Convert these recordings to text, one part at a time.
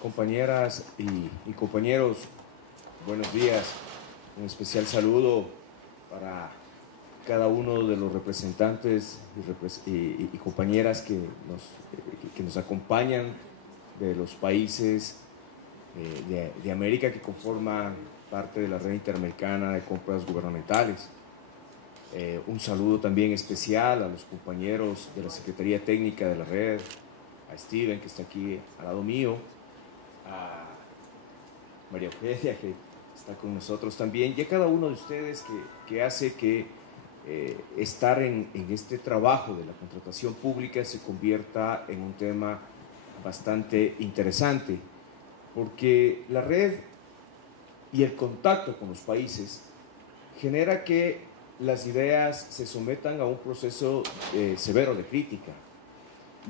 Compañeras y compañeros, buenos días. Un especial saludo para cada uno de los representantes y compañeras que nos acompañan de los países de América que conforman parte de la red interamericana de compras gubernamentales. Un saludo también especial a los compañeros de la Secretaría Técnica de la red, a Steven, que está aquí al lado mío, a María Eugenia, que está con nosotros también, y a cada uno de ustedes que hace que estar en este trabajo de la contratación pública se convierta en un tema bastante interesante, porque la red y el contacto con los países genera que las ideas se sometan a un proceso severo de crítica,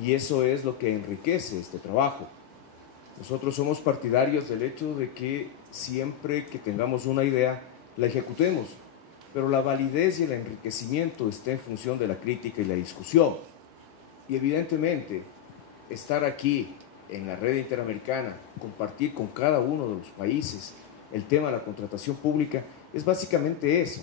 y eso es lo que enriquece este trabajo. Nosotros somos partidarios del hecho de que siempre que tengamos una idea, la ejecutemos, pero la validez y el enriquecimiento está en función de la crítica y la discusión. Y evidentemente, estar aquí en la red interamericana, compartir con cada uno de los países el tema de la contratación pública, es básicamente eso.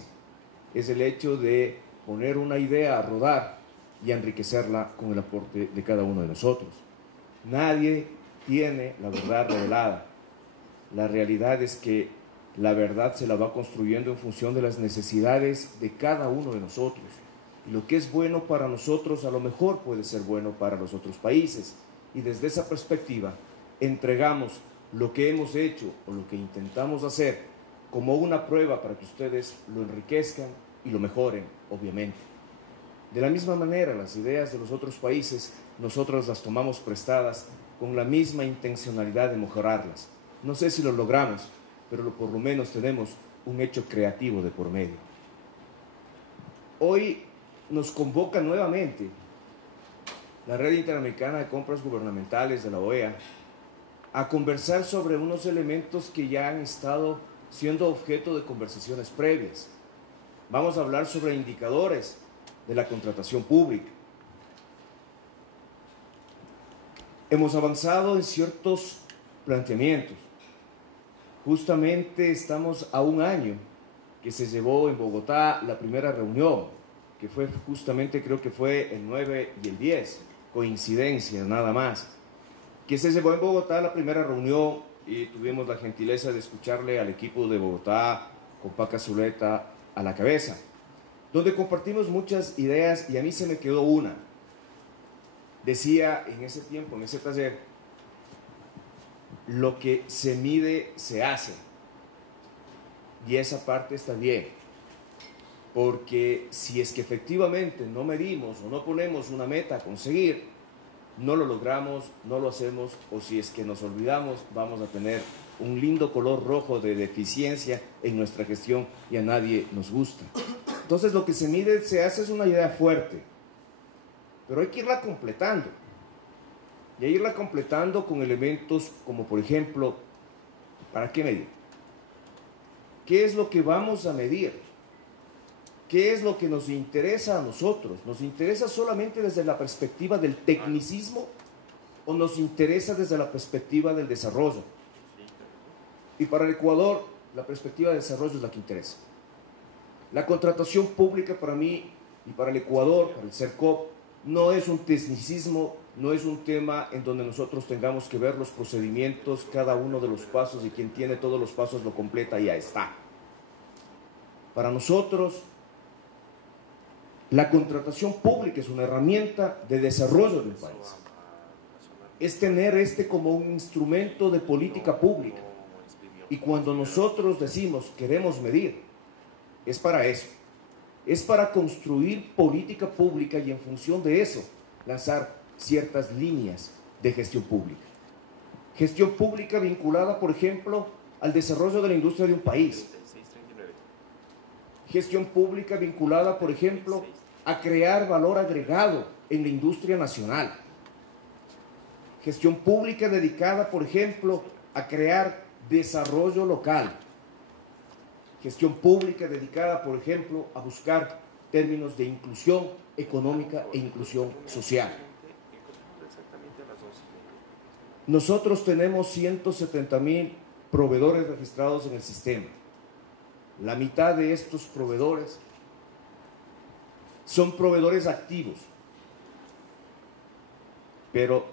Es el hecho de poner una idea a rodar y enriquecerla con el aporte de cada uno de nosotros. Nadie tiene la verdad revelada. La realidad es que la verdad se la va construyendo en función de las necesidades de cada uno de nosotros. Y lo que es bueno para nosotros a lo mejor puede ser bueno para los otros países. Y desde esa perspectiva entregamos lo que hemos hecho o lo que intentamos hacer como una prueba para que ustedes lo enriquezcan y lo mejoren, obviamente. De la misma manera, las ideas de los otros países, nosotros las tomamos prestadas con la misma intencionalidad de mejorarlas. No sé si lo logramos, pero por lo menos tenemos un hecho creativo de por medio. Hoy nos convoca nuevamente la Red Interamericana de Compras Gubernamentales de la OEA a conversar sobre unos elementos que ya han estado siendo objeto de conversaciones previas. Vamos a hablar sobre indicadores de la contratación pública. Hemos avanzado en ciertos planteamientos. Justamente estamos a un año que se llevó en Bogotá la primera reunión, que fue justamente, creo que fue el 9 y el 10, coincidencia nada más, que se llevó en Bogotá la primera reunión y tuvimos la gentileza de escucharle al equipo de Bogotá con Paca Zuleta a la cabeza, donde compartimos muchas ideas y a mí se me quedó una. Decía en ese tiempo, en ese taller, lo que se mide se hace. Y esa parte está bien, porque si es que efectivamente no medimos o no ponemos una meta a conseguir, no lo logramos, no lo hacemos, o si es que nos olvidamos, vamos a tener un lindo color rojo de deficiencia en nuestra gestión y a nadie nos gusta. Entonces lo que se mide se hace es una idea fuerte, pero hay que irla completando. Y hay que irla completando con elementos como, por ejemplo, ¿para qué medir? ¿Qué es lo que vamos a medir? ¿Qué es lo que nos interesa a nosotros? ¿Nos interesa solamente desde la perspectiva del tecnicismo o nos interesa desde la perspectiva del desarrollo? Y para el Ecuador, la perspectiva de desarrollo es la que interesa. La contratación pública para mí y para el Ecuador, para el CERCOP, no es un tecnicismo, no es un tema en donde nosotros tengamos que ver los procedimientos, cada uno de los pasos, y quien tiene todos los pasos lo completa y ya está. Para nosotros, la contratación pública es una herramienta de desarrollo del país. Es tener como un instrumento de política pública. Y cuando nosotros decimos queremos medir, es para eso. Es para construir política pública y en función de eso lanzar ciertas líneas de gestión pública. Gestión pública vinculada, por ejemplo, al desarrollo de la industria de un país. Gestión pública vinculada, por ejemplo, a crear valor agregado en la industria nacional. Gestión pública dedicada, por ejemplo, a crear desarrollo local. Gestión pública dedicada, por ejemplo, a buscar términos de inclusión económica e inclusión social. Nosotros tenemos 170,000 proveedores registrados en el sistema. La mitad de estos proveedores son proveedores activos, pero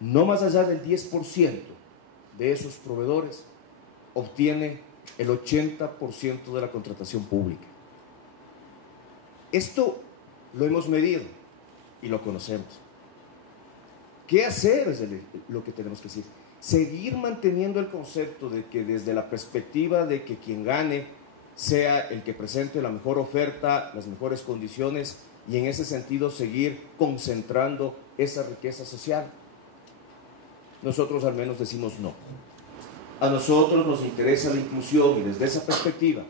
no más allá del 10% de esos proveedores obtiene el 80% de la contratación pública. Esto lo hemos medido y lo conocemos. ¿Qué hacer? Es lo que tenemos que decir. Seguir manteniendo el concepto de que desde la perspectiva de que quien gane sea el que presente la mejor oferta, las mejores condiciones, y en ese sentido seguir concentrando esa riqueza social. Nosotros al menos decimos no. A nosotros nos interesa la inclusión, y desde esa perspectiva,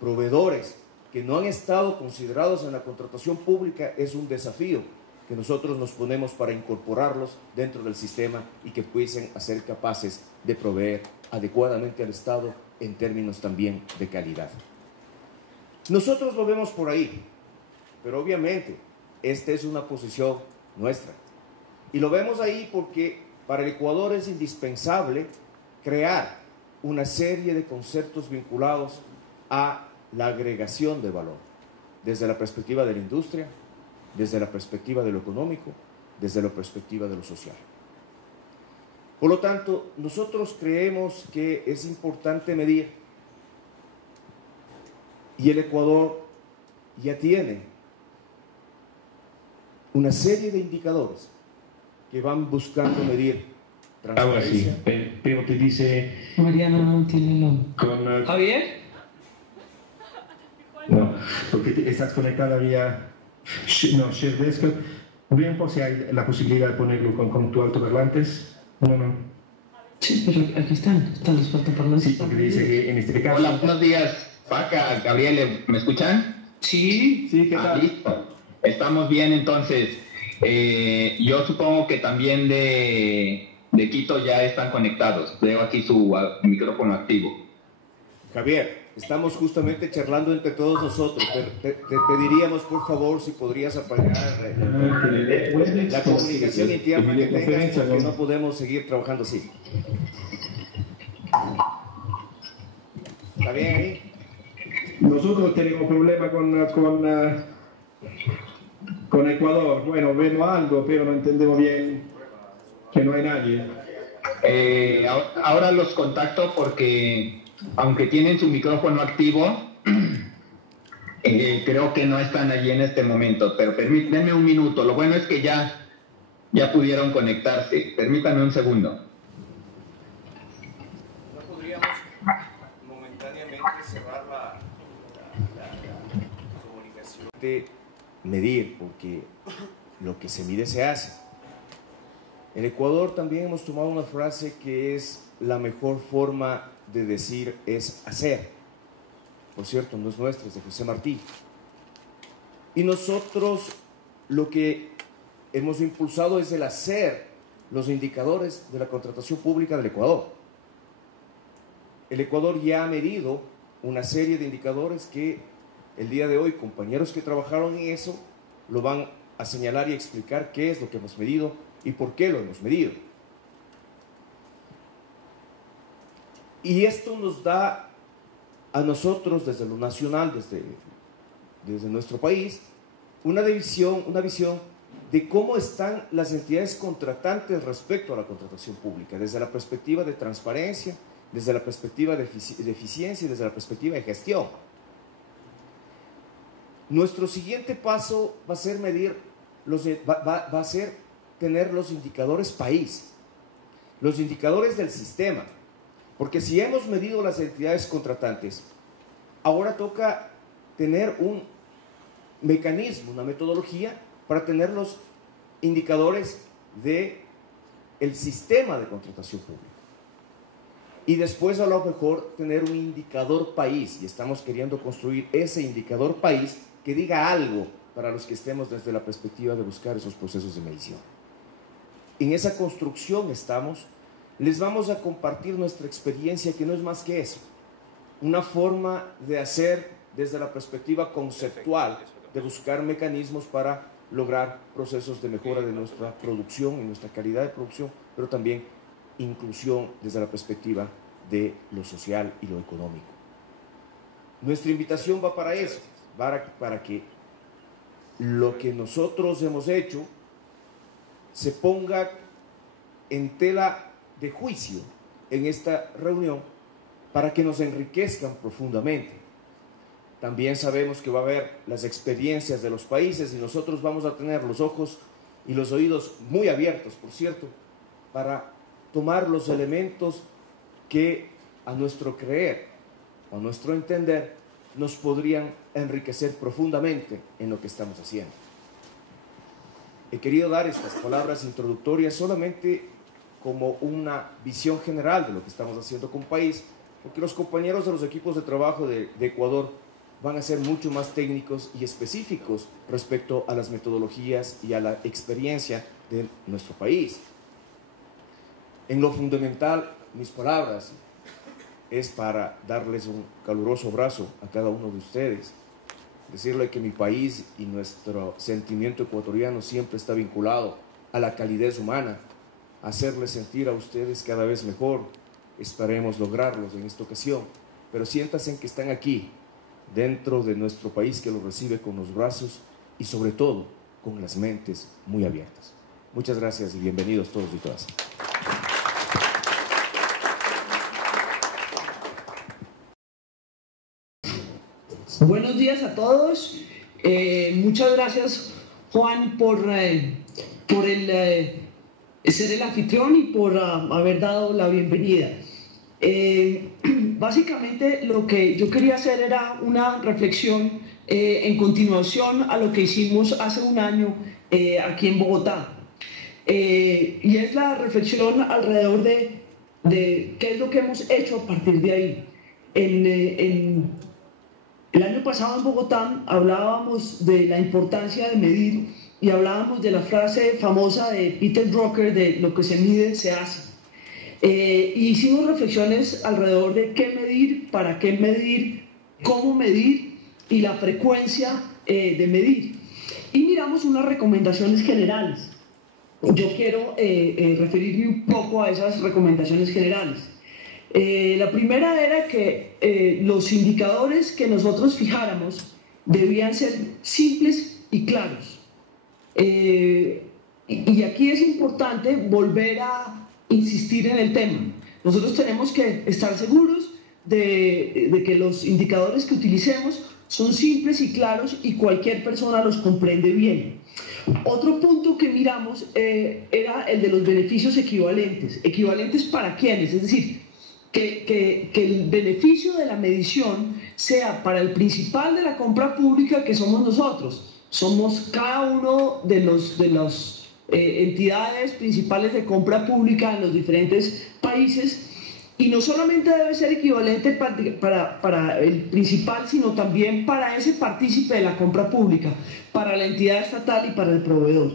proveedores que no han estado considerados en la contratación pública es un desafío que nosotros nos ponemos para incorporarlos dentro del sistema y que pudiesen ser capaces de proveer adecuadamente al Estado en términos también de calidad. Nosotros lo vemos por ahí, pero obviamente esta es una posición nuestra. Y lo vemos ahí porque para el Ecuador es indispensable crear una serie de conceptos vinculados a la agregación de valor, desde la perspectiva de la industria, desde la perspectiva de lo económico, desde la perspectiva de lo social. Por lo tanto, nosotros creemos que es importante medir, y el Ecuador ya tiene una serie de indicadores que van buscando medir transparencia. Ahora sí, pero te dice... Mariana no tiene el con, ¿Javier? No, porque estás conectada vía... No, Share Desktop. Bien, por si hay la posibilidad de ponerlo con tu altoparlantes. No. Sí, pero aquí están los altoparlantes. Sí, porque dice que en este caso... Hola, buenos días, Paca, Gabriel, ¿me escuchan? Sí. Sí, ¿qué tal? Listo. Estamos bien, entonces. Yo supongo que también de Quito ya están conectados. Veo aquí su micrófono activo. Javier, estamos justamente charlando entre todos nosotros. Te pediríamos, por favor, si podrías apagar la comunicación interna que tengas, porque no podemos seguir trabajando así. ¿Está bien ahí? Nosotros tenemos problemas con Ecuador. Bueno, vemos algo, pero no entendemos bien que no hay nadie. Ahora los contacto porque, aunque tienen su micrófono activo, creo que no están allí en este momento. Pero denme un minuto. Lo bueno es que ya pudieron conectarse. Permítanme un segundo. ¿No podríamos momentáneamente cerrar la comunicación? De medir, porque lo que se mide se hace. En Ecuador también hemos tomado una frase que es: la mejor forma de decir es hacer. Por cierto, no es nuestra, es de José Martí. Y nosotros lo que hemos impulsado es el hacer los indicadores de la contratación pública del Ecuador. El Ecuador ya ha medido una serie de indicadores que el día de hoy compañeros que trabajaron en eso lo van a señalar y explicar qué es lo que hemos medido y por qué lo hemos medido. Y esto nos da a nosotros desde lo nacional, desde nuestro país, una visión de cómo están las entidades contratantes respecto a la contratación pública, desde la perspectiva de transparencia, desde la perspectiva de eficiencia y desde la perspectiva de gestión. Nuestro siguiente paso va a ser va a ser tener los indicadores país, los indicadores del sistema, porque si hemos medido las entidades contratantes, ahora toca tener un mecanismo, una metodología para tener los indicadores del sistema de contratación pública. Y después a lo mejor tener un indicador país, y estamos queriendo construir ese indicador país que diga algo para los que estemos desde la perspectiva de buscar esos procesos de medición. En esa construcción estamos. Les vamos a compartir nuestra experiencia, que no es más que eso, una forma de hacer desde la perspectiva conceptual, de buscar mecanismos para lograr procesos de mejora de nuestra producción y nuestra calidad de producción, pero también inclusión desde la perspectiva de lo social y lo económico. Nuestra invitación va para eso, para que lo que nosotros hemos hecho se ponga en tela de juicio en esta reunión para que nos enriquezcan profundamente. También sabemos que va a haber las experiencias de los países y nosotros vamos a tener los ojos y los oídos muy abiertos, por cierto, para tomar los elementos que a nuestro creer o a nuestro entender nos podrían enriquecer profundamente en lo que estamos haciendo. He querido dar estas palabras introductorias solamente como una visión general de lo que estamos haciendo como país, porque los compañeros de los equipos de trabajo de Ecuador van a ser mucho más técnicos y específicos respecto a las metodologías y a la experiencia de nuestro país. En lo fundamental, mis palabras es para darles un caluroso abrazo a cada uno de ustedes, decirle que mi país y nuestro sentimiento ecuatoriano siempre está vinculado a la calidez humana, hacerles sentir a ustedes cada vez mejor. Esperemos lograrlos en esta ocasión, pero siéntanse que están aquí, dentro de nuestro país que los recibe con los brazos y sobre todo con las mentes muy abiertas. Muchas gracias y bienvenidos todos y todas. Buenos días a todos. Muchas gracias, Juan, por ser el anfitrión y por haber dado la bienvenida. Básicamente lo que yo quería hacer era una reflexión en continuación a lo que hicimos hace un año aquí en Bogotá. Y es la reflexión alrededor de qué es lo que hemos hecho a partir de ahí. El año pasado en Bogotá hablábamos de la importancia de medir y hablábamos de la frase famosa de Peter Drucker de lo que se mide se hace. Y hicimos reflexiones alrededor de qué medir, para qué medir, cómo medir y la frecuencia de medir. Y miramos unas recomendaciones generales. Yo quiero referirme un poco a esas recomendaciones generales. La primera era que los indicadores que nosotros fijáramos debían ser simples y claros. Y aquí es importante volver a insistir en el tema. Nosotros tenemos que estar seguros de que los indicadores que utilicemos son simples y claros y cualquier persona los comprende bien. Otro punto que miramos era el de los beneficios equivalentes. ¿Equivalentes para quiénes? Es decir, que el beneficio de la medición sea para el principal de la compra pública, que somos nosotros. Somos cada uno de los entidades principales de compra pública en los diferentes países, y no solamente debe ser equivalente para el principal, sino también para ese partícipe de la compra pública, para la entidad estatal y para el proveedor.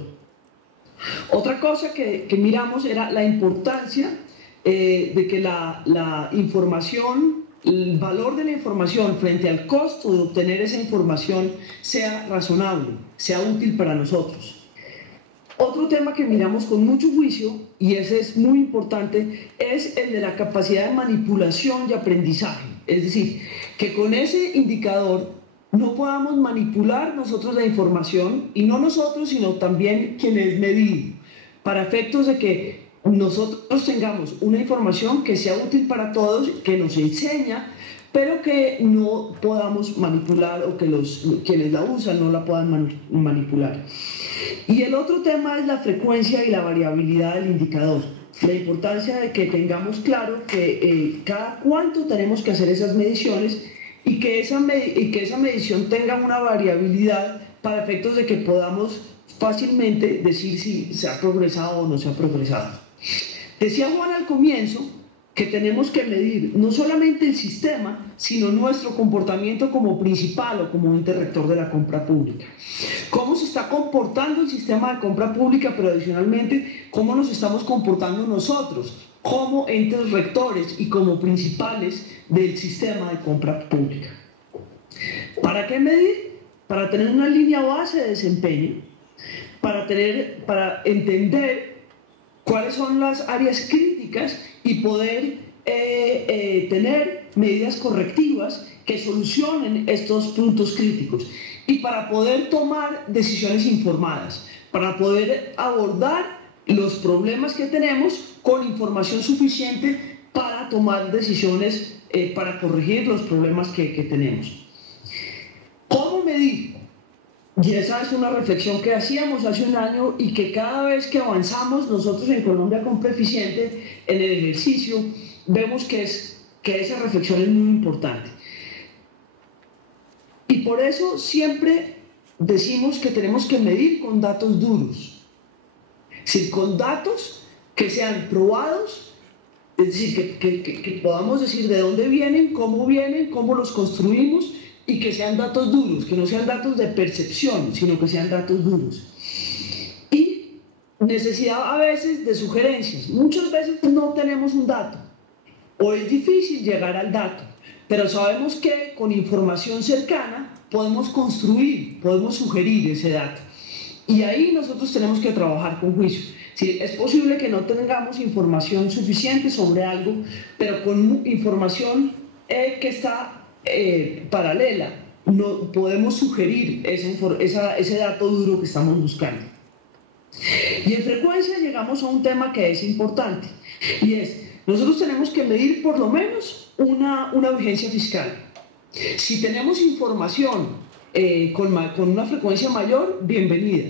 Otra cosa que miramos era la importancia de que la información, el valor de la información frente al costo de obtener esa información sea razonable, sea útil para nosotros. Otro tema que miramos con mucho juicio, y ese es muy importante, es el de la capacidad de manipulación y aprendizaje. Es decir, que con ese indicador no podamos manipular nosotros la información, y no nosotros, sino también quienes medido, para efectos de que nosotros tengamos una información que sea útil para todos, que nos enseña, pero que no podamos manipular, o que quienes la usan no la puedan manipular. Y el otro tema es la frecuencia y la variabilidad del indicador. La importancia de que tengamos claro que cada cuánto tenemos que hacer esas mediciones, y que esa medición tenga una variabilidad para efectos de que podamos fácilmente decir si se ha progresado o no se ha progresado. Decía Juan al comienzo que tenemos que medir no solamente el sistema, sino nuestro comportamiento como principal o como ente rector de la compra pública. ¿Cómo se está comportando el sistema de compra pública, pero adicionalmente cómo nos estamos comportando nosotros como entes rectores y como principales del sistema de compra pública? ¿Para qué medir? Para tener una línea base de desempeño, para entender cuáles son las áreas críticas públicas y poder tener medidas correctivas que solucionen estos puntos críticos y para poder tomar decisiones informadas, para poder abordar los problemas que tenemos con información suficiente para tomar decisiones para corregir los problemas que tenemos. ¿Cómo medir? Y esa es una reflexión que hacíamos hace un año y que cada vez que avanzamos nosotros en Colombia con Preeficiente en el ejercicio vemos que esa reflexión es muy importante. Y por eso siempre decimos que tenemos que medir con datos duros, es decir, con datos que sean probados, es decir, que podamos decir de dónde vienen, cómo los construimos y que sean datos duros, que no sean datos de percepción, sino que sean datos duros. Y necesidad a veces de sugerencias. Muchas veces no tenemos un dato o es difícil llegar al dato, pero sabemos que con información cercana podemos construir, podemos sugerir ese dato. Y ahí nosotros tenemos que trabajar con juicio. Sí, es posible que no tengamos información suficiente sobre algo, pero con información que está paralela, no, podemos sugerir ese dato duro que estamos buscando. Y en frecuencia llegamos a un tema que es importante, y es, nosotros tenemos que medir por lo menos una vigencia fiscal. Si tenemos información con una frecuencia mayor, bienvenida.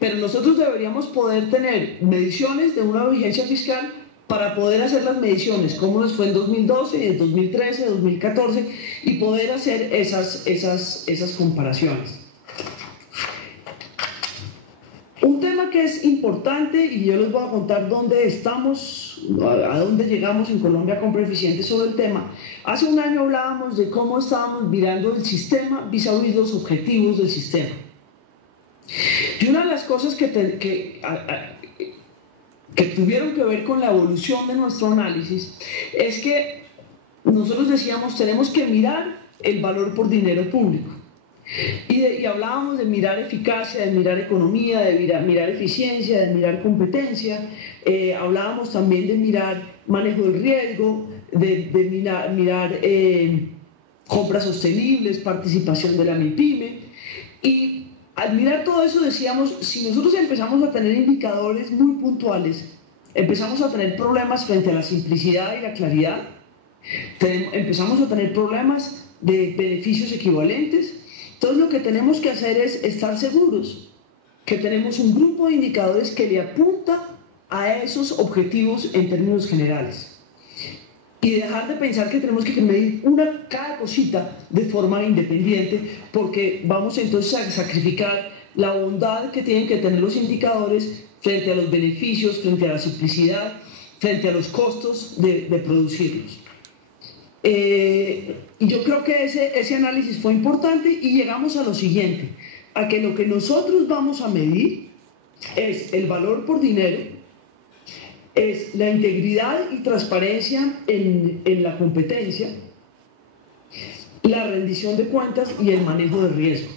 Pero nosotros deberíamos poder tener mediciones de una vigencia fiscal para poder hacer las mediciones, como nos fue en 2012, en 2013, 2014, y poder hacer esas comparaciones. Un tema que es importante, y yo les voy a contar dónde estamos, a dónde llegamos en Colombia con Preeficiente sobre el tema. Hace un año hablábamos de cómo estábamos mirando el sistema vis-a-vis los objetivos del sistema. Y una de las cosas que tuvieron que ver con la evolución de nuestro análisis es que nosotros decíamos tenemos que mirar el valor por dinero público y hablábamos de mirar eficacia, de mirar economía, de mirar eficiencia, de mirar competencia, hablábamos también de mirar manejo del riesgo, de mirar compras sostenibles, participación de la MIPYME. Y al mirar todo eso decíamos, si nosotros empezamos a tener indicadores muy puntuales, empezamos a tener problemas frente a la simplicidad y la claridad, empezamos a tener problemas de beneficios equivalentes. Entonces lo que tenemos que hacer es estar seguros que tenemos un grupo de indicadores que le apunta a esos objetivos en términos generales. Y dejar de pensar que tenemos que medir cada cosita de forma independiente, porque vamos entonces a sacrificar la bondad que tienen que tener los indicadores frente a los beneficios, frente a la simplicidad, frente a los costos de producirlos. Y yo creo que ese análisis fue importante y llegamos a lo siguiente, a que lo que nosotros vamos a medir es el valor por dinero, es la integridad y transparencia en la competencia, la rendición de cuentas y el manejo de riesgo.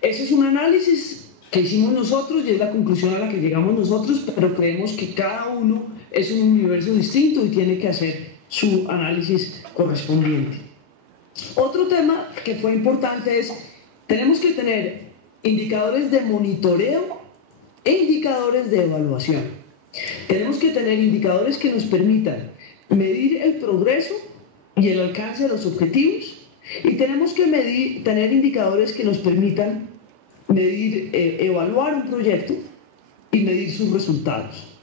Ese es un análisis que hicimos nosotros y es la conclusión a la que llegamos nosotros, pero creemos que cada uno es un universo distinto y tiene que hacer su análisis correspondiente. Otro tema que fue importante es, tenemos que tener indicadores de monitoreo e indicadores de evaluación. Tenemos que tener indicadores que nos permitan medir el progreso y el alcance de los objetivos y tenemos que tener indicadores que nos permitan evaluar un proyecto y medir sus resultados.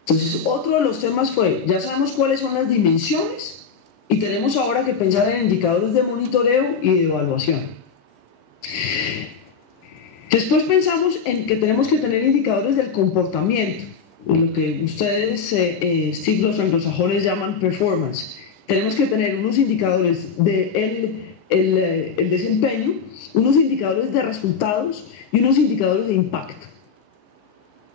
Entonces, otro de los temas fue, ya sabemos cuáles son las dimensiones y tenemos ahora que pensar en indicadores de monitoreo y de evaluación. Después pensamos en que tenemos que tener indicadores del comportamiento, lo que ustedes, siglos anglosajones, llaman performance. Tenemos que tener unos indicadores del desempeño, unos indicadores de resultados y unos indicadores de impacto.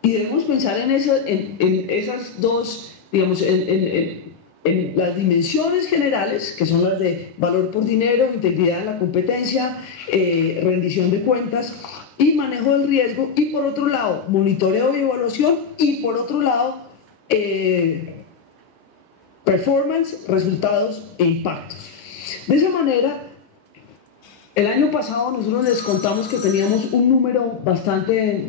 Y debemos pensar en esas dos, digamos, en las dimensiones generales, que son las de valor por dinero, integridad en la competencia, rendición de cuentas y manejo del riesgo, y por otro lado, monitoreo y evaluación, y por otro lado, performance, resultados e impactos. De esa manera, el año pasado nosotros les contamos que teníamos un número bastante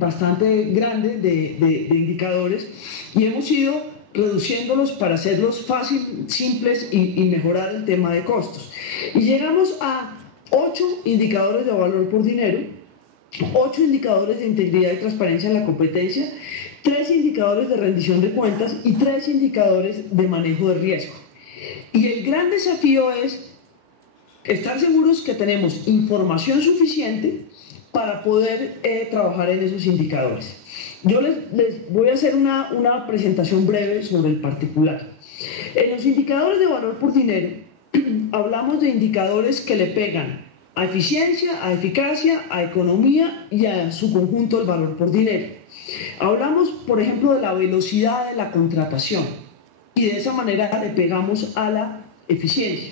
grande de indicadores y hemos ido reduciéndolos para hacerlos fáciles, simples y mejorar el tema de costos. Y llegamos a 8 indicadores de valor por dinero, 8 indicadores de integridad y transparencia en la competencia, 3 indicadores de rendición de cuentas y 3 indicadores de manejo de riesgo. Y el gran desafío es estar seguros que tenemos información suficiente para poder trabajar en esos indicadores. Yo les voy a hacer una presentación breve sobre el particular. En los indicadores de valor por dinero, hablamos de indicadores que le pegan a eficiencia, a eficacia, a economía y a su conjunto el valor por dinero. Hablamos, por ejemplo, de la velocidad de la contratación y de esa manera le pegamos a la eficiencia.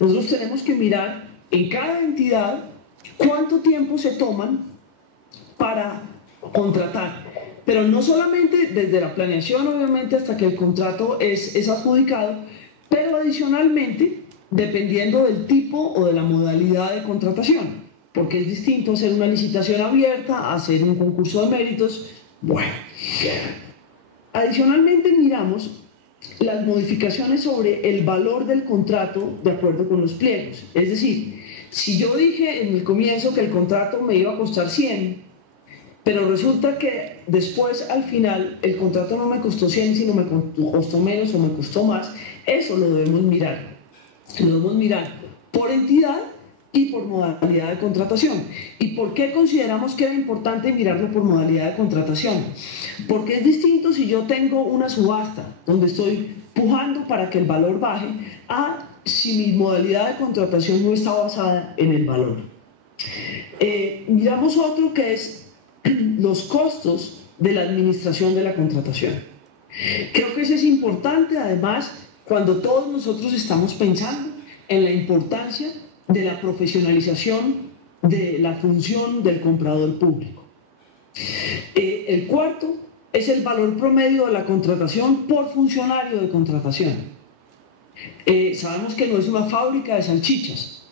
Nosotros tenemos que mirar en cada entidad cuánto tiempo se toman para contratar, pero no solamente desde la planeación, obviamente, hasta que el contrato es adjudicado, pero adicionalmente dependiendo del tipo o de la modalidad de contratación, porque es distinto hacer una licitación abierta a hacer un concurso de méritos. Bueno, adicionalmente miramos las modificaciones sobre el valor del contrato de acuerdo con los pliegos. Es decir, si yo dije en el comienzo que el contrato me iba a costar 100, pero resulta que después al final el contrato no me costó 100, sino me costó menos o me costó más, eso lo debemos mirar. Lo debemos mirar por entidad y por modalidad de contratación. ¿Y por qué consideramos que era importante mirarlo por modalidad de contratación? Porque es distinto si yo tengo una subasta donde estoy pujando para que el valor baje a si mi modalidad de contratación no está basada en el valor. Miramos otro que es los costos de la administración de la contratación. Creo que eso es importante, además, cuando todos nosotros estamos pensando en la importancia de la profesionalización de la función del comprador público. El cuarto es el valor promedio de la contratación por funcionario de contratación. Sabemos que no es una fábrica de salchichas,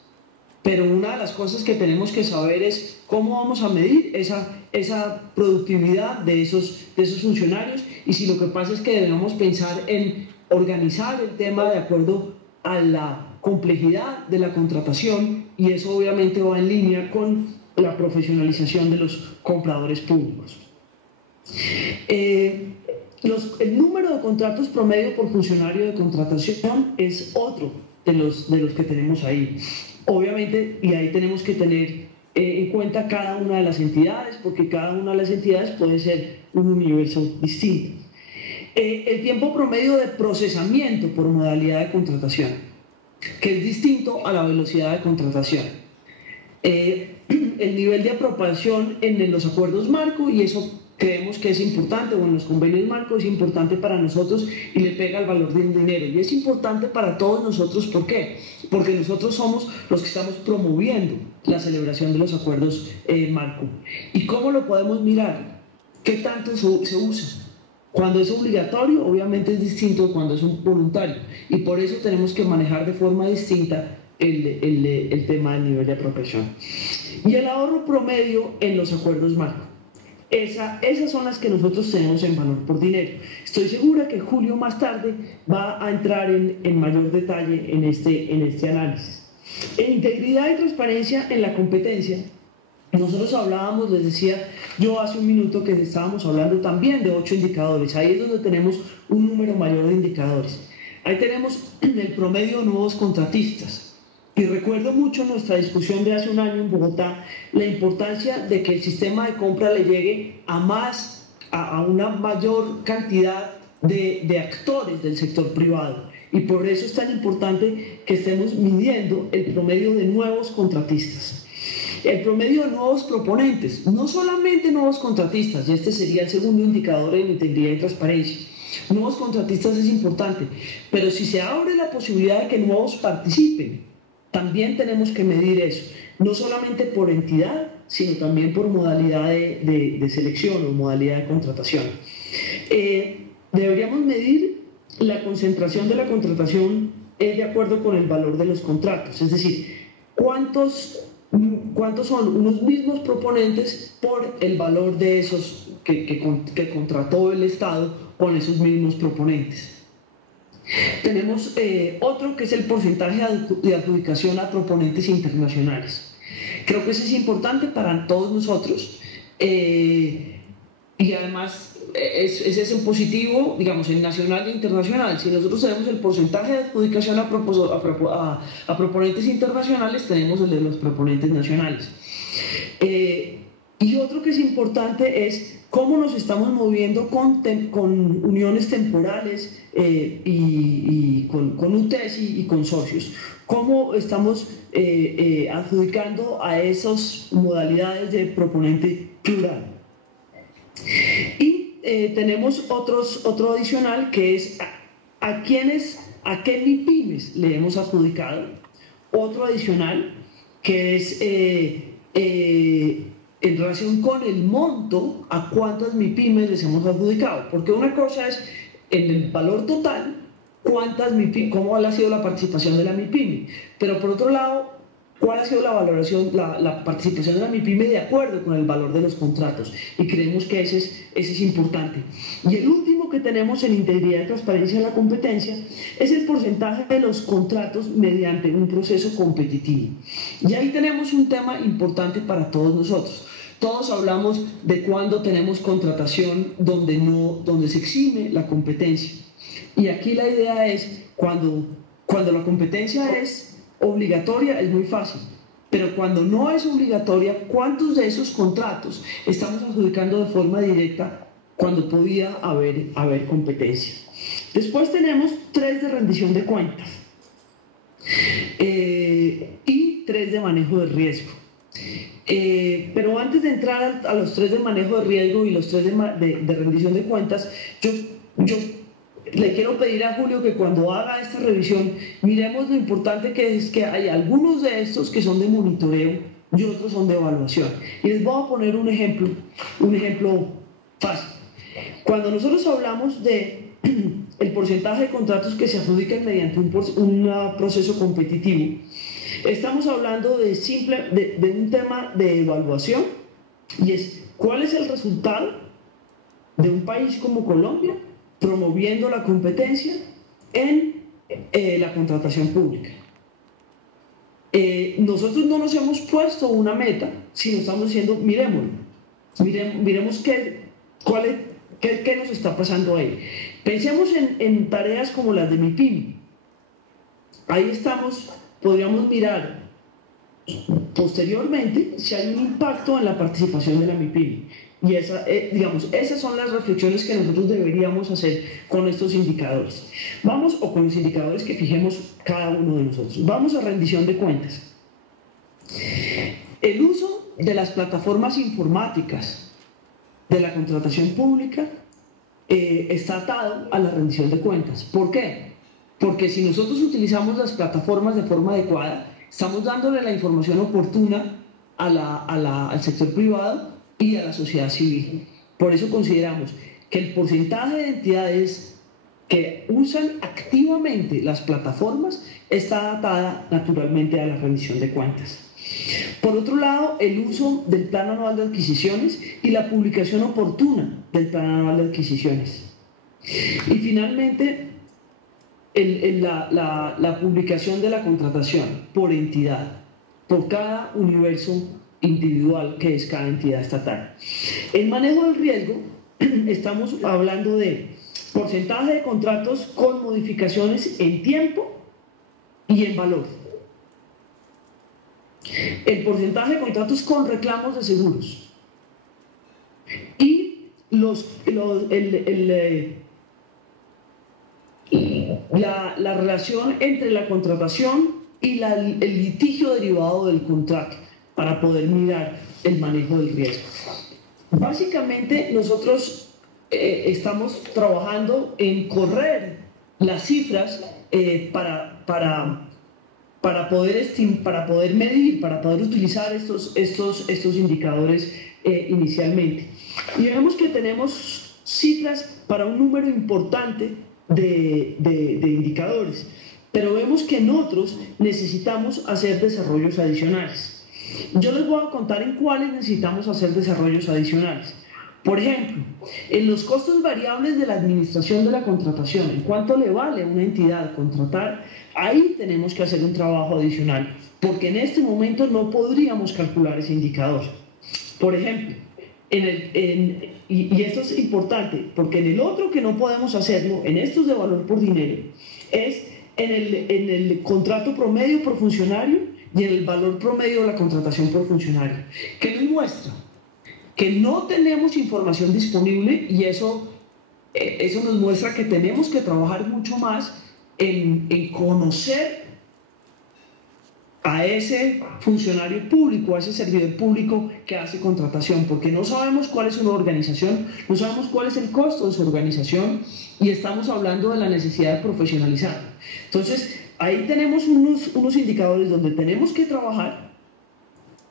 pero una de las cosas que tenemos que saber es cómo vamos a medir esa productividad de esos funcionarios, y si lo que pasa es que debemos pensar en organizar el tema de acuerdo a la complejidad de la contratación, y eso obviamente va en línea con la profesionalización de los compradores públicos. El número de contratos promedio por funcionario de contratación es otro de los que tenemos ahí. Obviamente, y ahí tenemos que tener en cuenta cada una de las entidades, porque cada una de las entidades puede ser un universo distinto. El tiempo promedio de procesamiento por modalidad de contratación, que es distinto a la velocidad de contratación. El nivel de aprobación en los acuerdos marco, y eso creemos que es importante, o en los convenios marco es importante para nosotros y le pega el valor del dinero. Y es importante para todos nosotros, ¿por qué? Porque nosotros somos los que estamos promoviendo la celebración de los acuerdos marco. ¿Y cómo lo podemos mirar? ¿Qué tanto se usa? Cuando es obligatorio, obviamente es distinto de cuando es un voluntario, y por eso tenemos que manejar de forma distinta el tema del nivel de apropiación. Y el ahorro promedio en los acuerdos marco. Esas son las que nosotros tenemos en valor por dinero. Estoy segura que Julio más tarde va a entrar en mayor detalle en este análisis. En integridad y transparencia en la competencia, nosotros hablábamos, les decía yo hace un minuto que estábamos hablando también de 8 indicadores. Ahí es donde tenemos un número mayor de indicadores. Ahí tenemos el promedio de nuevos contratistas. Y recuerdo mucho nuestra discusión de hace un año en Bogotá, la importancia de que el sistema de compra le llegue a una mayor cantidad de actores del sector privado. Y por eso es tan importante que estemos midiendo el promedio de nuevos contratistas. El promedio de nuevos proponentes, no solamente nuevos contratistas, y este sería el segundo indicador en integridad y transparencia. Nuevos contratistas es importante, pero si se abre la posibilidad de que nuevos participen, también tenemos que medir eso, no solamente por entidad, sino también por modalidad de selección o modalidad de contratación. Deberíamos medir la concentración de la contratación es de acuerdo con el valor de los contratos, es decir, cuántos son unos mismos proponentes por el valor de esos que contrató el Estado con esos mismos proponentes. Tenemos otro que es el porcentaje de adjudicación a proponentes internacionales. Creo que eso es importante para todos nosotros y además ese es un positivo, digamos, en nacional e internacional. Si nosotros tenemos el porcentaje de adjudicación a proponentes internacionales, tenemos el de los proponentes nacionales. Y otro que es importante es cómo nos estamos moviendo con uniones temporales y con UTES y consorcios. Cómo estamos adjudicando a esas modalidades de proponente plural. Y tenemos otro adicional que es a qué MIPYMES le hemos adjudicado. Otro adicional que es en relación con el monto, a cuántas MIPYMES les hemos adjudicado, porque una cosa es en el valor total, cómo ha sido la participación de la MIPYME, pero por otro lado, cuál ha sido la valoración, la participación de la MIPYME de acuerdo con el valor de los contratos, y creemos que ese es importante. Y el último que tenemos en integridad y transparencia de la competencia es el porcentaje de los contratos mediante un proceso competitivo. Y ahí tenemos un tema importante para todos nosotros. Todos hablamos de cuando tenemos contratación donde se exime la competencia. Y aquí la idea es cuando la competencia es obligatoria, es muy fácil. Pero cuando no es obligatoria, ¿cuántos de esos contratos estamos adjudicando de forma directa cuando podía haber competencia? Después tenemos 3 de rendición de cuentas y 3 de manejo de riesgo. Pero antes de entrar a los 3 de manejo de riesgo y los 3 de rendición de cuentas, yo le quiero pedir a Julio que cuando haga esta revisión miremos lo importante que es que hay algunos de estos que son de monitoreo y otros son de evaluación. Y les voy a poner un ejemplo fácil. Cuando nosotros hablamos de el porcentaje de contratos que se adjudican mediante un proceso competitivo, estamos hablando de un tema de evaluación, y es cuál es el resultado de un país como Colombia promoviendo la competencia en la contratación pública. Nosotros no nos hemos puesto una meta, sino estamos diciendo, miremos qué nos está pasando ahí. Pensemos en tareas como las de MIPYME. Ahí podríamos mirar posteriormente si hay un impacto en la participación de la MIPYME. Y esas son las reflexiones que nosotros deberíamos hacer con estos indicadores. O con los indicadores que fijemos cada uno de nosotros. Vamos a rendición de cuentas. El uso de las plataformas informáticas de la contratación pública está atado a la rendición de cuentas. ¿Por qué? Porque si nosotros utilizamos las plataformas de forma adecuada, estamos dándole la información oportuna al sector privado y a la sociedad civil. Por eso consideramos que el porcentaje de entidades que usan activamente las plataformas está atada naturalmente a la rendición de cuentas. Por otro lado, el uso del Plan Anual de Adquisiciones y la publicación oportuna del Plan Anual de Adquisiciones. Y finalmente, la publicación de la contratación por entidad, por cada universo individual que es cada entidad estatal. El manejo del riesgo, estamos hablando de porcentaje de contratos con modificaciones en tiempo y en valor. El porcentaje de contratos con reclamos de seguros. Y la relación entre la contratación y el litigio derivado del contrato, para poder mirar el manejo del riesgo. Básicamente nosotros estamos trabajando en correr las cifras para poder medir, para poder utilizar estos indicadores inicialmente. Y vemos que tenemos cifras para un número importante de indicadores, pero vemos que en otros necesitamos hacer desarrollos adicionales. Yo les voy a contar en cuáles necesitamos hacer desarrollos adicionales. Por ejemplo, en los costos variables de la administración de la contratación, en cuánto le vale a una entidad contratar, ahí tenemos que hacer un trabajo adicional, porque en este momento no podríamos calcular ese indicador. Por ejemplo, y esto es importante, porque en el otro que no podemos hacerlo, en estos de valor por dinero, es en el contrato promedio por funcionario y en el valor promedio de la contratación por funcionario. ¿Qué nos muestra? Que no tenemos información disponible, y eso nos muestra que tenemos que trabajar mucho más en conocer a ese funcionario público, a ese servidor público que hace contratación, porque no sabemos cuál es una organización, no sabemos cuál es el costo de su organización, y estamos hablando de la necesidad de profesionalizar. Entonces, ahí tenemos unos indicadores donde tenemos que trabajar,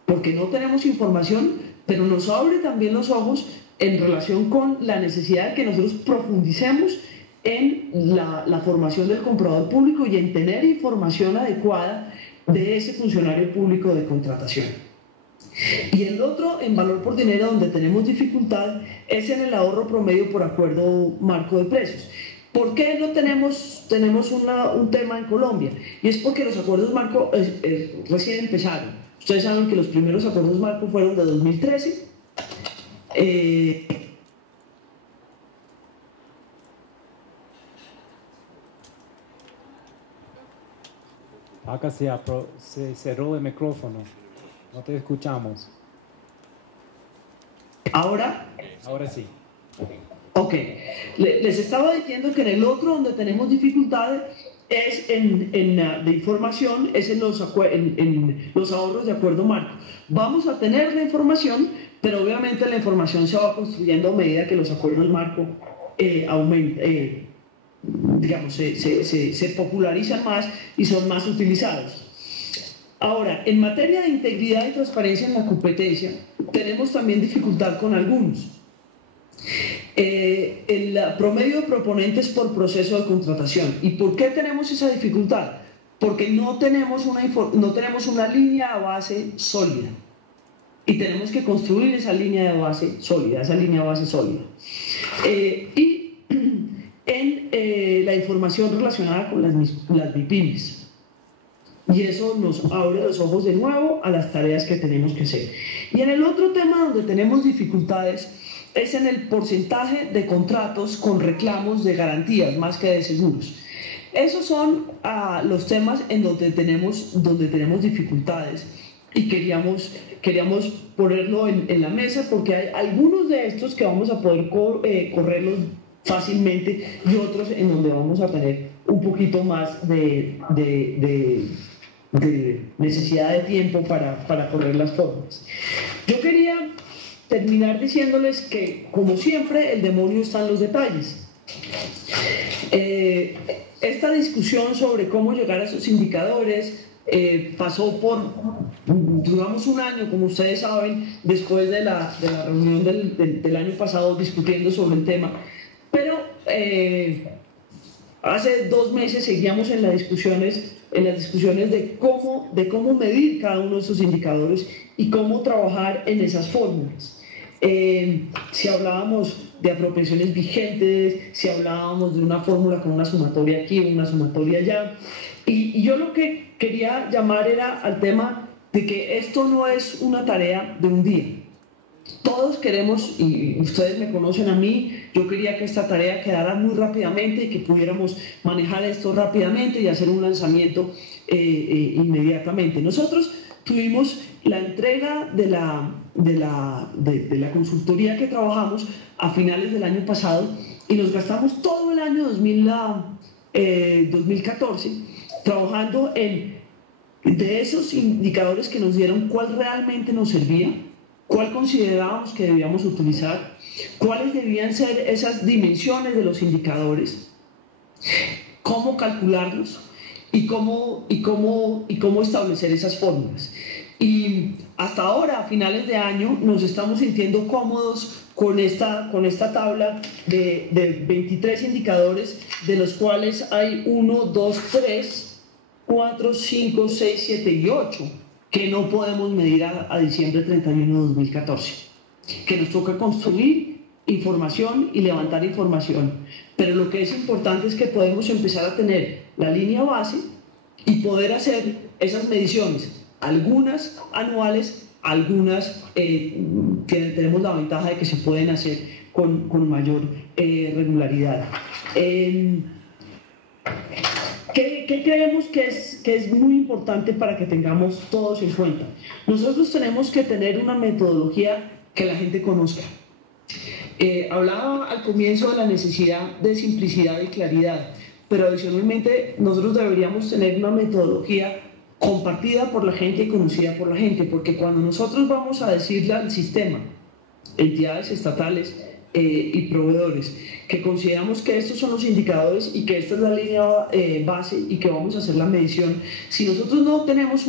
porque no tenemos información, pero nos abre también los ojos en relación con la necesidad de que nosotros profundicemos en la formación del comprador público y en tener información adecuada de ese funcionario público de contratación. Y el otro, en valor por dinero, donde tenemos dificultad, es en el ahorro promedio por acuerdo marco de precios. ¿Por qué no tenemos un tema en Colombia? Y es porque los acuerdos marco recién empezaron. Ustedes saben que los primeros acuerdos marco fueron de 2013. Acá se cerró el micrófono. No te escuchamos. ¿Ahora? Ahora sí. Ok. Les estaba diciendo que en el otro donde tenemos dificultades es de información, es en los ahorros de acuerdo marco. Vamos a tener la información, pero obviamente la información se va construyendo a medida que los acuerdos marco se popularizan más y son más utilizados. Ahora, en materia de integridad y transparencia en la competencia, tenemos también dificultad con algunos. El promedio de proponentes por proceso de contratación. ¿Y por qué tenemos esa dificultad? Porque no tenemos una línea de base sólida. Y tenemos que construir esa línea de base sólida, y en la información relacionada con las MIPYMES. Y eso nos abre los ojos de nuevo a las tareas que tenemos que hacer. Y en el otro tema donde tenemos dificultades es en el porcentaje de contratos con reclamos de garantías más que de seguros. Esos son los temas en donde tenemos dificultades, y queríamos ponerlo en la mesa, porque hay algunos de estos que vamos a poder correrlos fácilmente, y otros en donde vamos a tener un poquito más de necesidad de tiempo para correr las formas. Yo quería terminar diciéndoles que, como siempre, el demonio está en los detalles. Esta discusión sobre cómo llegar a esos indicadores pasó duramos un año, como ustedes saben, después de la reunión del año pasado, discutiendo sobre el tema, pero hace 2 meses seguíamos en las discusiones de cómo medir cada uno de esos indicadores y cómo trabajar en esas fórmulas. Si hablábamos de apropiaciones vigentes, si hablábamos de una fórmula con una sumatoria aquí, una sumatoria allá, y yo lo que quería llamar era al tema de que esto no es una tarea de un día. Todos queremos, y ustedes me conocen a mí, yo quería que esta tarea quedara muy rápidamente y que pudiéramos manejar esto rápidamente y hacer un lanzamiento inmediatamente. Nosotros tuvimos la entrega de la consultoría que trabajamos a finales del año pasado, y nos gastamos todo el año 2014 trabajando de esos indicadores que nos dieron cuál realmente nos servía, cuál considerábamos que debíamos utilizar, cuáles debían ser esas dimensiones de los indicadores, cómo calcularlos y cómo establecer esas fórmulas. Y hasta ahora, a finales de año, nos estamos sintiendo cómodos con esta tabla de 23 indicadores, de los cuales hay 1, 2, 3, 4, 5, 6, 7 y 8 que no podemos medir a diciembre 31 de 2014, que nos toca construir información y levantar información. Pero lo que es importante es que podemos empezar a tener la línea base y poder hacer esas mediciones, algunas anuales, algunas tenemos la ventaja de que se pueden hacer con mayor regularidad. ¿Qué creemos que es muy importante para que tengamos todos en cuenta? Nosotros tenemos que tener una metodología que la gente conozca. Hablaba al comienzo de la necesidad de simplicidad y claridad, pero adicionalmente nosotros deberíamos tener una metodología compartida por la gente y conocida por la gente, porque cuando nosotros vamos a decirle al sistema, entidades estatales y proveedores, que consideramos que estos son los indicadores y que esta es la línea base y que vamos a hacer la medición, si nosotros no tenemos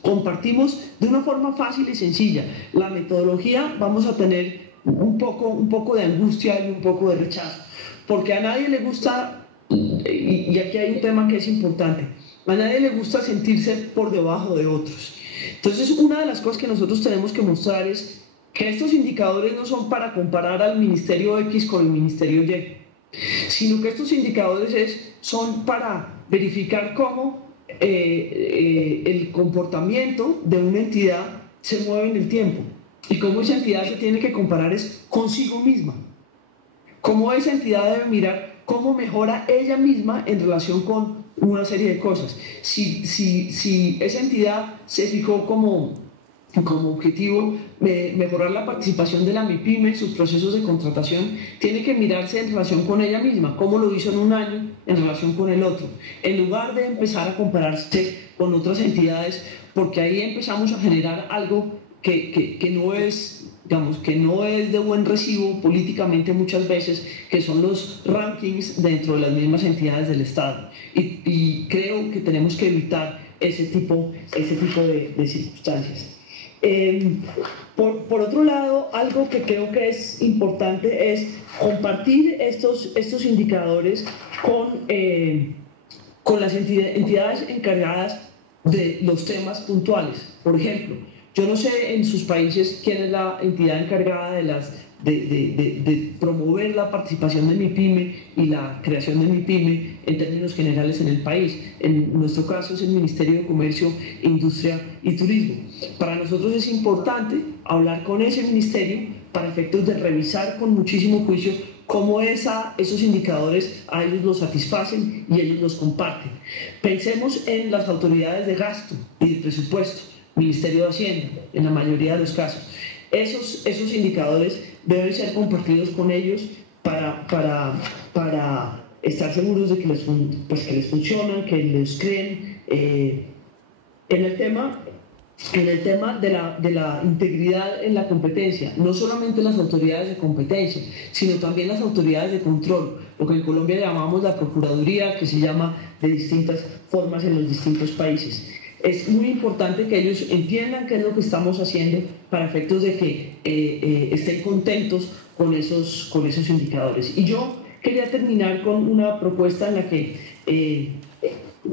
compartimos de una forma fácil y sencilla la metodología, vamos a tener un poco de angustia y un poco de rechazo, porque a nadie le gusta, y aquí hay un tema que es importante, a nadie le gusta sentirse por debajo de otros. Entonces, una de las cosas que nosotros tenemos que mostrar es que estos indicadores no son para comparar al Ministerio X con el Ministerio Y, sino que estos indicadores son para verificar cómo el comportamiento de una entidad se mueve en el tiempo y cómo esa entidad se tiene que comparar es consigo misma, cómo esa entidad debe mirar cómo mejora ella misma en relación con una serie de cosas. Si esa entidad se fijó como objetivo mejorar la participación de la MIPYME en sus procesos de contratación, tiene que mirarse en relación con ella misma, cómo lo hizo en un año en relación con el otro, en lugar de empezar a compararse con otras entidades, porque ahí empezamos a generar algo que no es, digamos, que no es de buen recibo políticamente muchas veces, que son los rankings dentro de las mismas entidades del Estado. Y creo que tenemos que evitar ese tipo de circunstancias. Por otro lado, algo que creo que es importante es compartir estos indicadores con las entidades encargadas de los temas puntuales. Por ejemplo, yo no sé en sus países quién es la entidad encargada de promover la participación de MIPYME y la creación de MIPYME en términos generales en el país. En nuestro caso es el Ministerio de Comercio, Industria y Turismo. Para nosotros es importante hablar con ese ministerio para efectos de revisar con muchísimo juicio cómo esos indicadores a ellos los satisfacen y ellos los comparten. Pensemos en las autoridades de gasto y de presupuesto, Ministerio de Hacienda, en la mayoría de los casos. Esos indicadores deben ser compartidos con ellos para estar seguros de que les funcionan, que les creen. En el tema de la integridad en la competencia, no solamente las autoridades de competencia, sino también las autoridades de control, lo que en Colombia llamamos la Procuraduría, que se llama de distintas formas en los distintos países. Es muy importante que ellos entiendan qué es lo que estamos haciendo para efectos de que estén contentos con esos indicadores. Y yo quería terminar con una propuesta en la que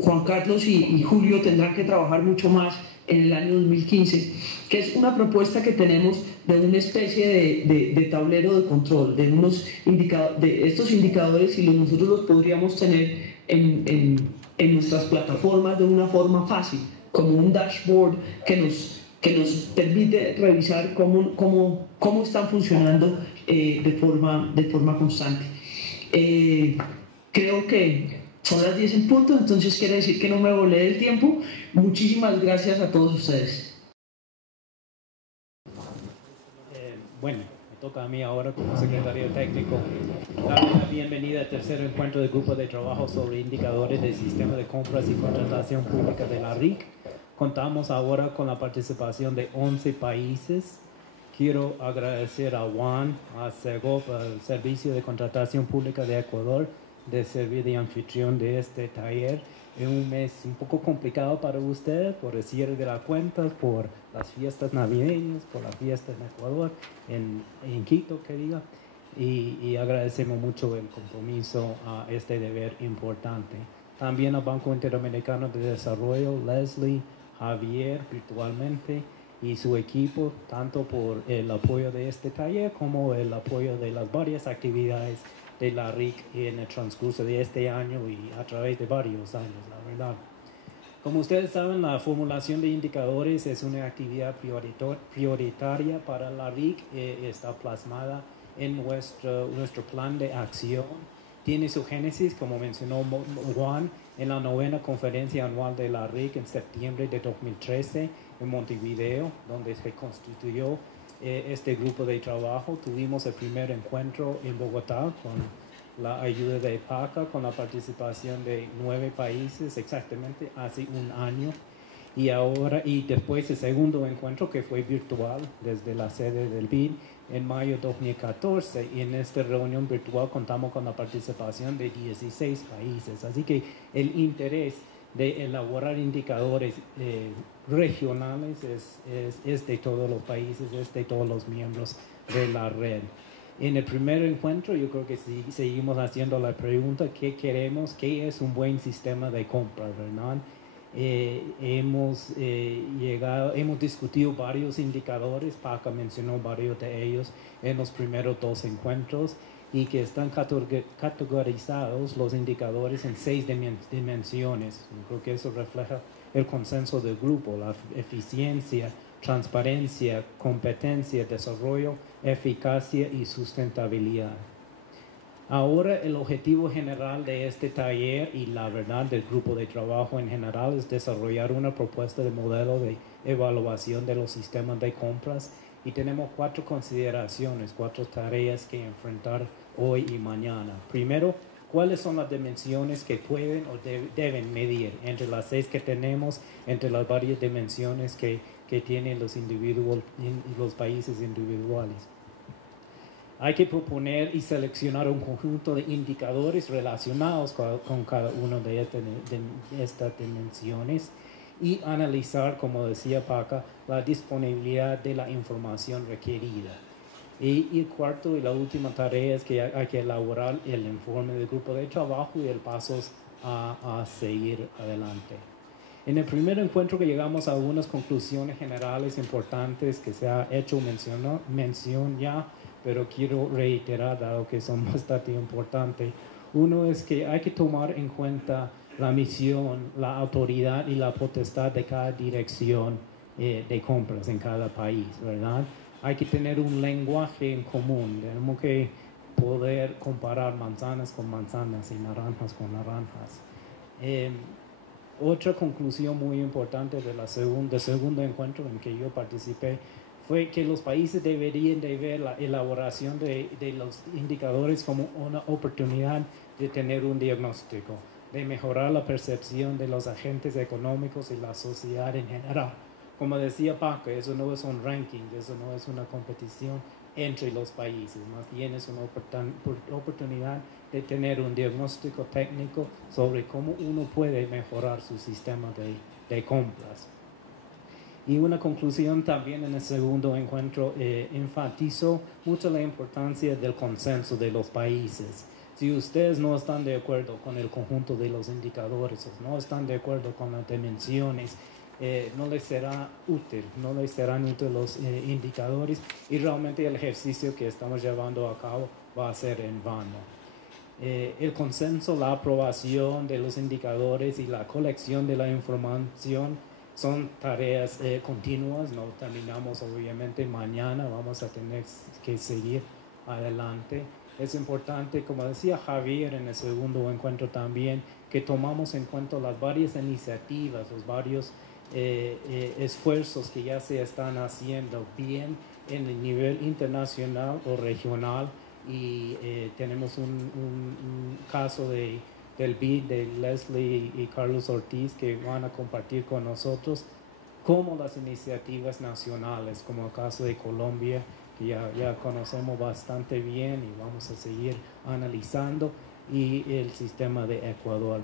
Juan Carlos y Julio tendrán que trabajar mucho más en el año 2015, que es una propuesta que tenemos de una especie de tablero de control, de estos indicadores, y nosotros los podríamos tener en nuestras plataformas de una forma fácil, como un dashboard que nos permite revisar cómo están funcionando de forma constante. Creo que son las 10 en punto, entonces quiere decir que no me volé del tiempo. Muchísimas gracias a todos ustedes. Bueno, me toca a mí ahora como secretario técnico darle la bienvenida al tercer encuentro del Grupo de Trabajo sobre Indicadores del Sistema de Compras y Contratación Pública de la RIC. Contamos ahora con la participación de 11 países. Quiero agradecer a Juan, a SEGOP, al Servicio de Contratación Pública de Ecuador, de servir de anfitrión de este taller en un mes un poco complicado para usted por el cierre de las cuentas, por las fiestas navideñas, por la fiesta en Ecuador, en Quito, que diga. Y agradecemos mucho el compromiso a este deber importante. También al Banco Interamericano de Desarrollo, Leslie, Javier, virtualmente, y su equipo, tanto por el apoyo de este taller como el apoyo de las varias actividades de la RIC en el transcurso de este año y a través de varios años, la verdad. Como ustedes saben, la formulación de indicadores es una actividad prioritaria para la RIC, está plasmada en nuestro plan de acción. Tiene su génesis, como mencionó Juan, en la 9ª conferencia anual de la RIC en septiembre de 2013 en Montevideo, donde se constituyó este grupo de trabajo. Tuvimos el primer encuentro en Bogotá con la ayuda de PACA, con la participación de 9 países exactamente hace un año. Y después el segundo encuentro, que fue virtual desde la sede del BID en mayo de 2014, y en esta reunión virtual contamos con la participación de 16 países. Así que el interés de elaborar indicadores regionales es de todos los países, es de todos los miembros de la red. En el primer encuentro yo creo que sí, seguimos haciendo la pregunta: ¿qué queremos? ¿Qué es un buen sistema de compra, verdad? Hemos discutido varios indicadores. Paca mencionó varios de ellos en los primeros 2 encuentros, y que están categorizados los indicadores en 6 dimensiones. Yo creo que eso refleja el consenso del grupo: la eficiencia, transparencia, competencia, desarrollo, eficacia y sustentabilidad. Ahora, el objetivo general de este taller y la verdad del grupo de trabajo en general es desarrollar una propuesta de modelo de evaluación de los sistemas de compras, y tenemos 4 consideraciones, 4 tareas que enfrentar hoy y mañana. Primero, ¿cuáles son las dimensiones que pueden o deben medir entre las 6 que tenemos, entre las varias dimensiones que tienen los países individuales? Hay que proponer y seleccionar un conjunto de indicadores relacionados con cada una de estas dimensiones, y analizar, como decía Paca, la disponibilidad de la información requerida. Y el cuarto y la última tarea es que hay que elaborar el informe del grupo de trabajo y el pasos a seguir adelante. En el primer encuentro que llegamos a algunas conclusiones generales importantes que se ha hecho mención ya, pero quiero reiterar, dado que son bastante importantes. Uno es que hay que tomar en cuenta la misión, la autoridad y la potestad de cada dirección de compras en cada país, ¿verdad? Hay que tener un lenguaje en común. Tenemos que poder comparar manzanas con manzanas y naranjas con naranjas. Otra conclusión muy importante del segundo encuentro en que yo participé fue que los países deberían de ver la elaboración de los indicadores como una oportunidad de tener un diagnóstico, de mejorar la percepción de los agentes económicos y la sociedad en general. Como decía Paco, eso no es un ranking, eso no es una competición entre los países, más bien es una oportunidad de tener un diagnóstico técnico sobre cómo uno puede mejorar su sistema de compras. Y una conclusión también en el segundo encuentro, enfatizó mucho la importancia del consenso de los países. Si ustedes no están de acuerdo con el conjunto de los indicadores, o no están de acuerdo con las dimensiones, no les será útil, no les serán útiles los indicadores, y realmente el ejercicio que estamos llevando a cabo va a ser en vano. El consenso, la aprobación de los indicadores y la colección de la información son tareas continuas. No terminamos obviamente mañana, vamos a tener que seguir adelante. Es importante, como decía Javier en el segundo encuentro también, que tomamos en cuenta las varias iniciativas, los varios esfuerzos que ya se están haciendo bien en el nivel internacional o regional, y tenemos un caso del BID de Leslie y Carlos Ortiz que van a compartir con nosotros, como las iniciativas nacionales, como el caso de Colombia, que ya conocemos bastante bien y vamos a seguir analizando, y el sistema de Ecuador.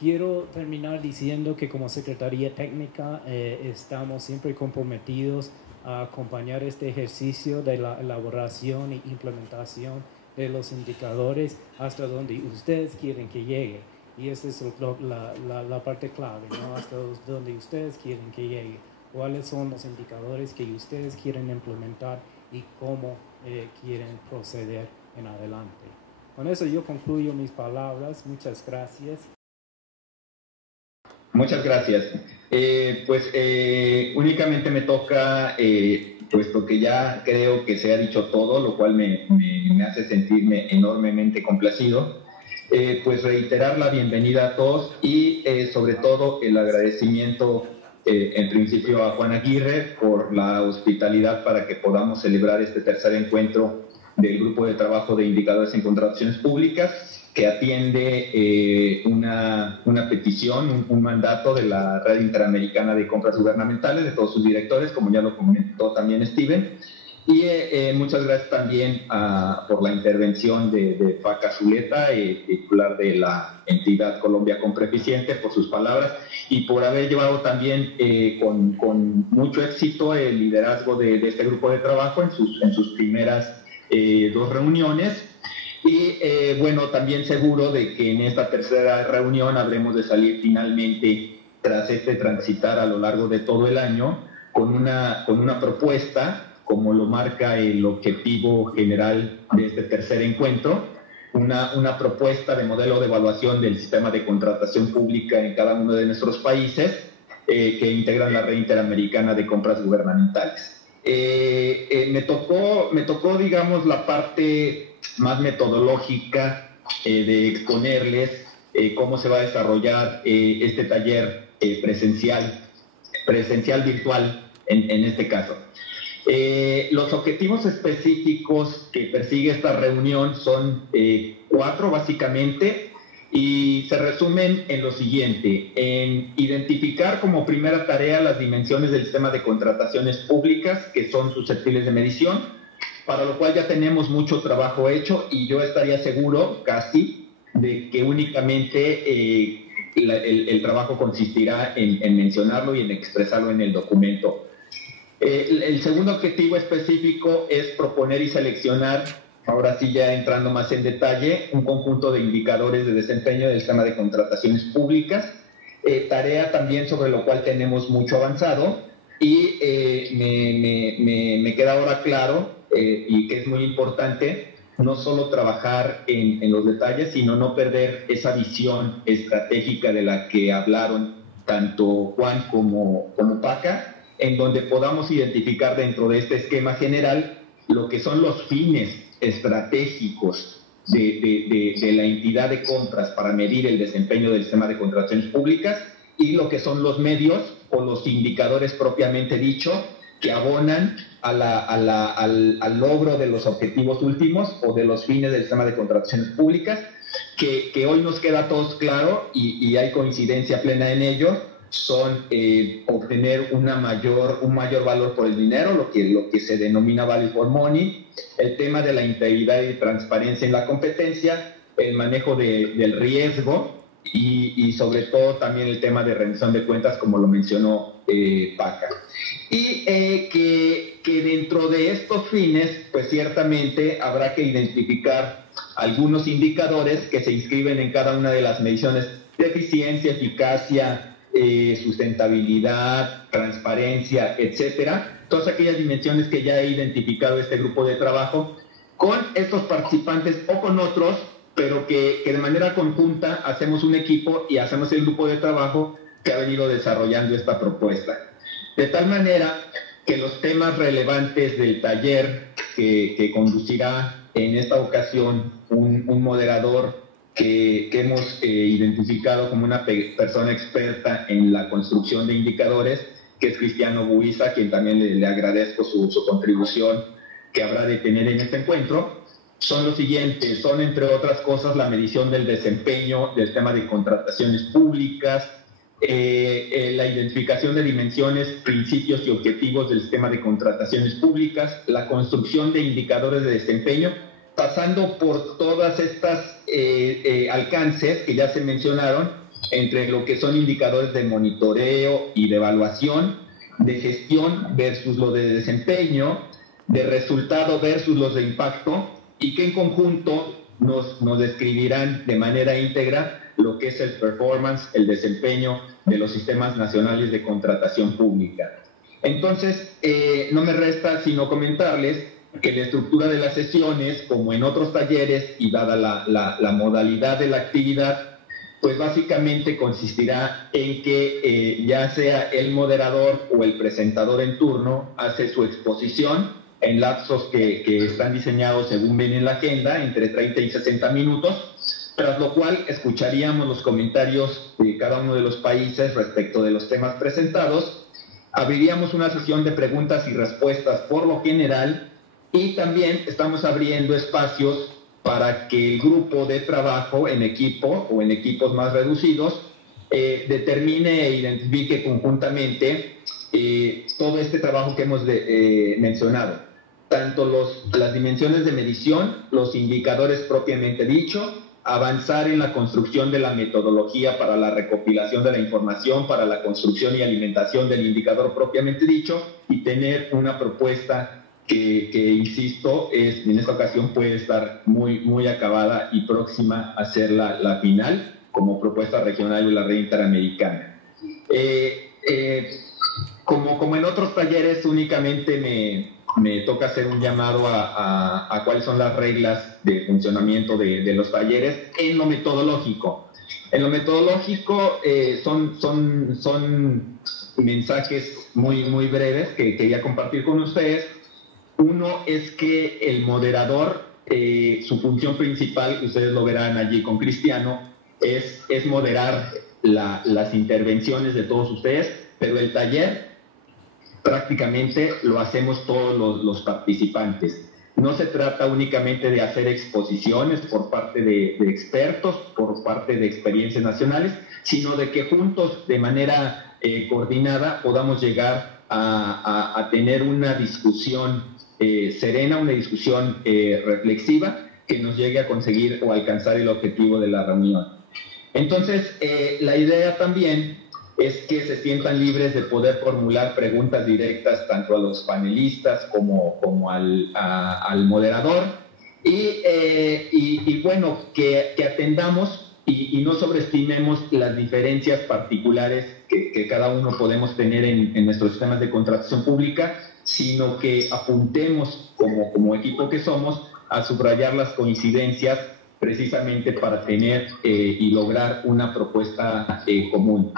Quiero terminar diciendo que como Secretaría Técnica estamos siempre comprometidos a acompañar este ejercicio de la elaboración e implementación de los indicadores hasta donde ustedes quieren que llegue. Y esa es la parte clave, ¿no? Hasta donde ustedes quieren que llegue. ¿Cuáles son los indicadores que ustedes quieren implementar y cómo quieren proceder en adelante? Con eso yo concluyo mis palabras. Muchas gracias. Muchas gracias. Únicamente me toca, puesto que ya creo que se ha dicho todo, lo cual me hace sentirme enormemente complacido, pues reiterar la bienvenida a todos y sobre todo el agradecimiento en principio a Juan Aguirre por la hospitalidad para que podamos celebrar este tercer encuentro del Grupo de Trabajo de Indicadores en Contrataciones Públicas, que atiende una petición, un mandato de la Red Interamericana de Compras Gubernamentales, de todos sus directores, como ya lo comentó también Steven. Y muchas gracias también por la intervención de Paca Zuleta, titular de la entidad Colombia Compra Eficiente, por sus palabras y por haber llevado también con mucho éxito el liderazgo de este grupo de trabajo en sus primeras 2 reuniones. Y también seguro de que en esta tercera reunión habremos de salir finalmente, tras transitar a lo largo de todo el año, con una propuesta, como lo marca el objetivo general de este tercer encuentro, una propuesta de modelo de evaluación del sistema de contratación pública en cada uno de nuestros países que integran la Red Interamericana de Compras Gubernamentales. Me tocó, digamos, la parte más metodológica de exponerles cómo se va a desarrollar este taller presencial virtual en este caso. Los objetivos específicos que persigue esta reunión son 4 básicamente y se resumen en lo siguiente: en identificar como primera tarea las dimensiones del sistema de contrataciones públicas que son susceptibles de medición, para lo cual ya tenemos mucho trabajo hecho y yo estaría seguro casi de que únicamente el trabajo consistirá en mencionarlo y en expresarlo en el documento. El segundo objetivo específico es proponer y seleccionar, ahora sí ya entrando más en detalle, un conjunto de indicadores de desempeño del sistema de contrataciones públicas, tarea también sobre lo cual tenemos mucho avanzado y me queda ahora claro y que es muy importante no solo trabajar en los detalles, sino no perder esa visión estratégica de la que hablaron tanto Juan como Paca, en donde podamos identificar dentro de este esquema general lo que son los fines estratégicos de la entidad de compras para medir el desempeño del sistema de contrataciones públicas y lo que son los medios o los indicadores propiamente dicho que abonan al logro de los objetivos últimos o de los fines del sistema de contrataciones públicas, que hoy nos queda a todos claro y hay coincidencia plena en ello. Son obtener un mayor valor por el dinero, lo que se denomina value for money, el tema de la integridad y transparencia en la competencia, el manejo del riesgo y sobre todo también el tema de rendición de cuentas, como lo mencionó Paca. Y que dentro de estos fines, pues ciertamente habrá que identificar algunos indicadores que se inscriben en cada una de las mediciones de eficiencia, eficacia, sustentabilidad, transparencia, etcétera, todas aquellas dimensiones que ya he identificado este grupo de trabajo con estos participantes o con otros, pero que de manera conjunta hacemos un equipo y hacemos el grupo de trabajo que ha venido desarrollando esta propuesta. De tal manera que los temas relevantes del taller que conducirá en esta ocasión un moderador que hemos identificado como una persona experta en la construcción de indicadores, que es Cristiano Buiza, a quien también le agradezco su contribución que habrá de tener en este encuentro, son los siguientes: son entre otras cosas la medición del desempeño del sistema de contrataciones públicas, la identificación de dimensiones, principios y objetivos del sistema de contrataciones públicas, la construcción de indicadores de desempeño, pasando por todas estas alcances que ya se mencionaron, entre lo que son indicadores de monitoreo y de evaluación, de gestión versus lo de desempeño, de resultado versus los de impacto, y que en conjunto nos describirán de manera íntegra lo que es el performance, el desempeño de los sistemas nacionales de contratación pública. Entonces, no me resta sino comentarles que la estructura de las sesiones, como en otros talleres y dada la modalidad de la actividad, pues básicamente consistirá en que ya sea el moderador o el presentador en turno hace su exposición en lapsos que están diseñados según ven en la agenda, entre 30 y 60 minutos, tras lo cual escucharíamos los comentarios de cada uno de los países respecto de los temas presentados, abriríamos una sesión de preguntas y respuestas por lo general, y también estamos abriendo espacios para que el grupo de trabajo en equipo o en equipos más reducidos determine e identifique conjuntamente todo este trabajo que hemos mencionado, tanto las dimensiones de medición, los indicadores propiamente dicho, avanzar en la construcción de la metodología para la recopilación de la información, para la construcción y alimentación del indicador propiamente dicho, y tener una propuesta que insisto, en esta ocasión puede estar muy acabada y próxima a ser la final como propuesta regional de la red interamericana. Como en otros talleres, únicamente me toca hacer un llamado a cuáles son las reglas de funcionamiento de los talleres en lo metodológico. En lo metodológico son mensajes muy breves que quería compartir con ustedes. Uno es que el moderador, su función principal, ustedes lo verán allí con Cristiano, es moderar las intervenciones de todos ustedes, pero el taller prácticamente lo hacemos todos los participantes. No se trata únicamente de hacer exposiciones por parte de expertos, por parte de experiencias nacionales, sino de que juntos, de manera coordinada, podamos llegar a tener una discusión serena, una discusión reflexiva que nos llegue a conseguir o alcanzar el objetivo de la reunión. Entonces, la idea también es que se sientan libres de poder formular preguntas directas tanto a los panelistas como al moderador y bueno, que atendamos y no sobreestimemos las diferencias particulares que cada uno podemos tener en nuestros sistemas de contratación pública, sino que apuntemos como equipo que somos a subrayar las coincidencias precisamente para tener y lograr una propuesta común.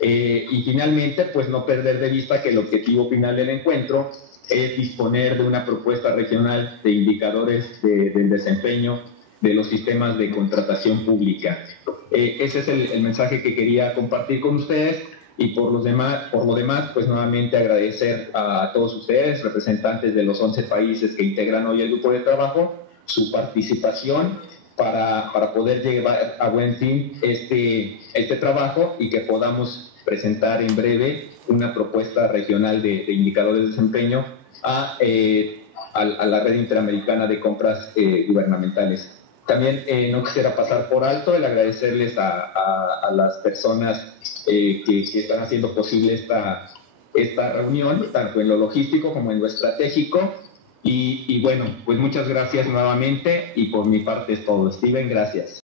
Y finalmente, pues no perder de vista que el objetivo final del encuentro es disponer de una propuesta regional de indicadores del desempeño de los sistemas de contratación pública. Ese es el mensaje que quería compartir con ustedes. Y por lo demás, pues nuevamente agradecer a todos ustedes, representantes de los 11 países que integran hoy el grupo de trabajo, su participación para poder llevar a buen fin este trabajo y que podamos presentar en breve una propuesta regional de indicadores de desempeño a la red interamericana de compras gubernamentales. También no quisiera pasar por alto el agradecerles a las personas que están haciendo posible esta reunión, tanto en lo logístico como en lo estratégico. Y bueno, pues muchas gracias nuevamente y por mi parte es todo. Steven, gracias.